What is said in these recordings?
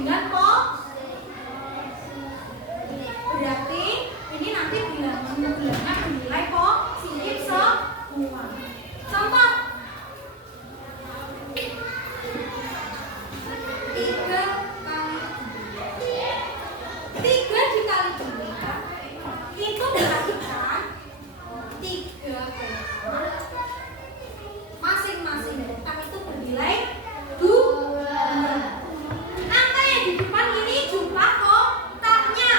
dengan po. Berarti ini nanti bulannya bernilai positif semua. Contoh 3 dikali 2 itu mendapatkan 3 kotak. Masing-masing kotak itu bernilai 2. Angka yang di depan ini jumlah kotaknya.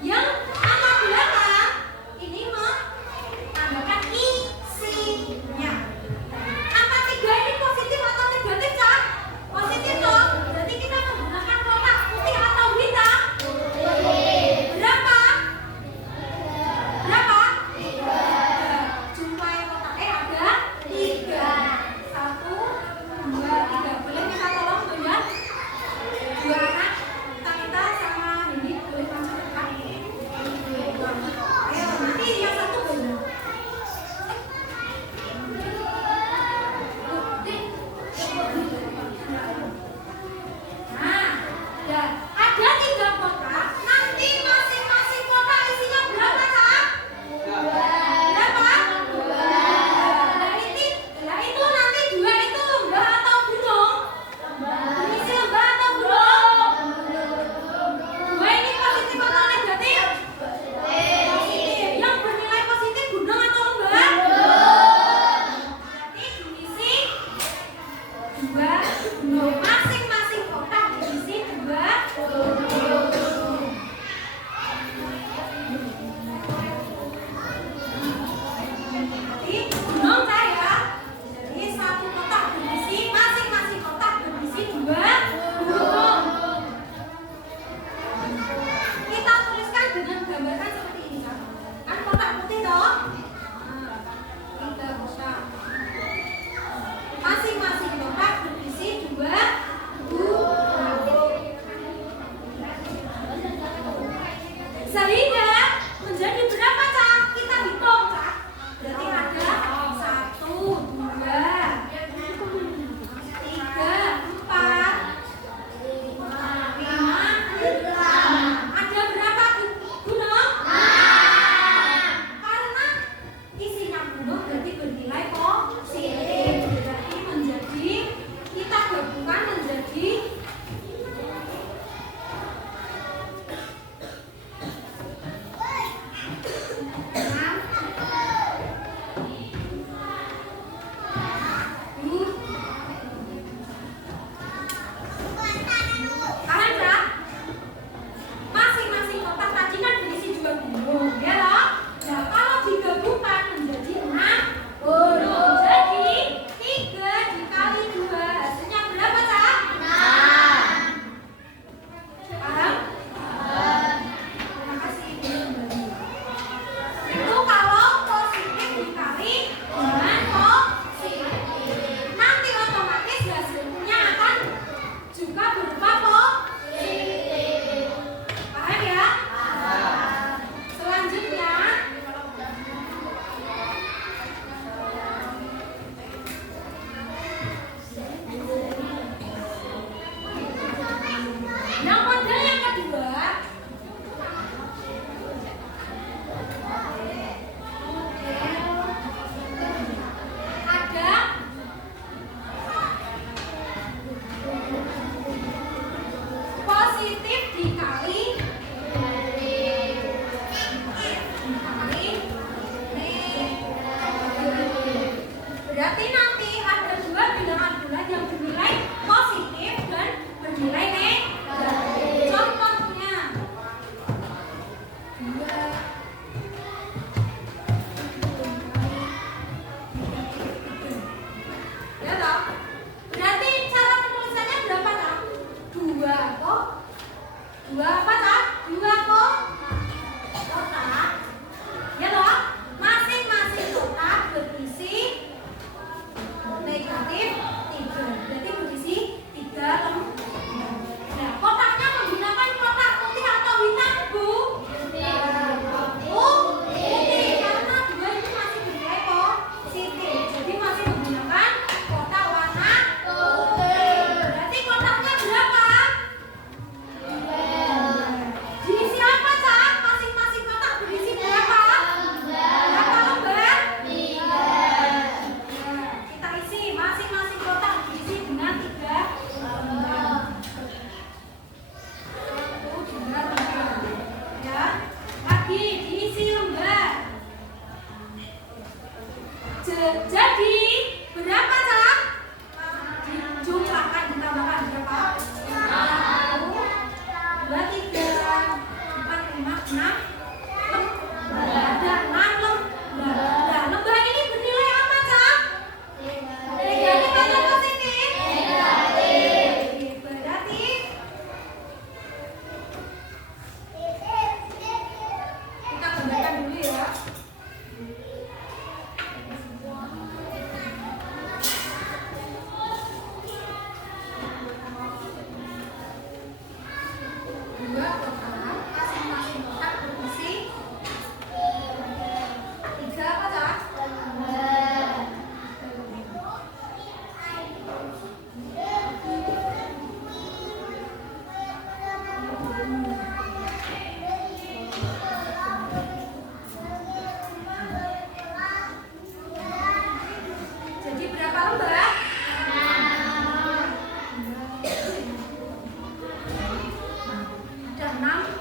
Yang angka belakang ini menambahkan isinya. Angka 3 ini positif atau negatif, Cak? Positif toh. Berarti kita menggunakan kotak putih atau hitam? Berapa? Berapa? 3. Jumlah kotaknya ada 3. 1, 2, 3. Boleh minta tolong tuh ya? 2 anak, Talita sama Hendy boleh masuk ke depan. Ayo, nanti yang satu boleh. Nah, dan ada 3 kotak. Nanti masing-masing kotak isinya berapa, Kak? Berapa? 2. Nah itu nanti 2 itu lembah atau gunung? Berisi lembah atau gunung? 2 ini positif atau negatif? Positif. Yang bernilai positif gunung atau lembah? Berarti berisi 2 gunung. Masing-masing kotak berisi 2 gunung. Jadi gunung saya. Jadi satu kotak berisi, masing-masing kotak berisi 2 gunung. Kita tuliskan dengan gambaran seperti ini, Kak. Kan kotak putih toh? Nah, 3 kotak. Masing-masing kotak berisi 2 gunung. Sehingga menjadi berapa, Cak? Kita hitung, Cak. Berarti ada 1, 2, 3, 4, 5, 6. Ada berapa gunung? 6. Karena isinya gunung berarti bernilai positif. Berarti menjadi, kita gabungkan menjadi 2 apa, Kak? 2 kotak. Ya loh, masing-masing kotak berisi negatif 3. Berarti berisi 3 lembar. Nah, kotaknya menggunakan kotak putih atau hitam, Bu? Putih, karena 2 ini masih bernilai positif. Jadi masih menggunakan kotak warna putih. Berarti kotaknya berapa? dua kotak, masing-masing kotak berisi 3 apa, Cak? Jadi berapa lembar? Ada 6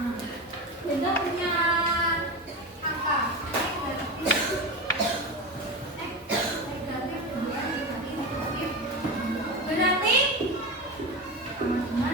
Benda punya angka negatif, berarti sama-sama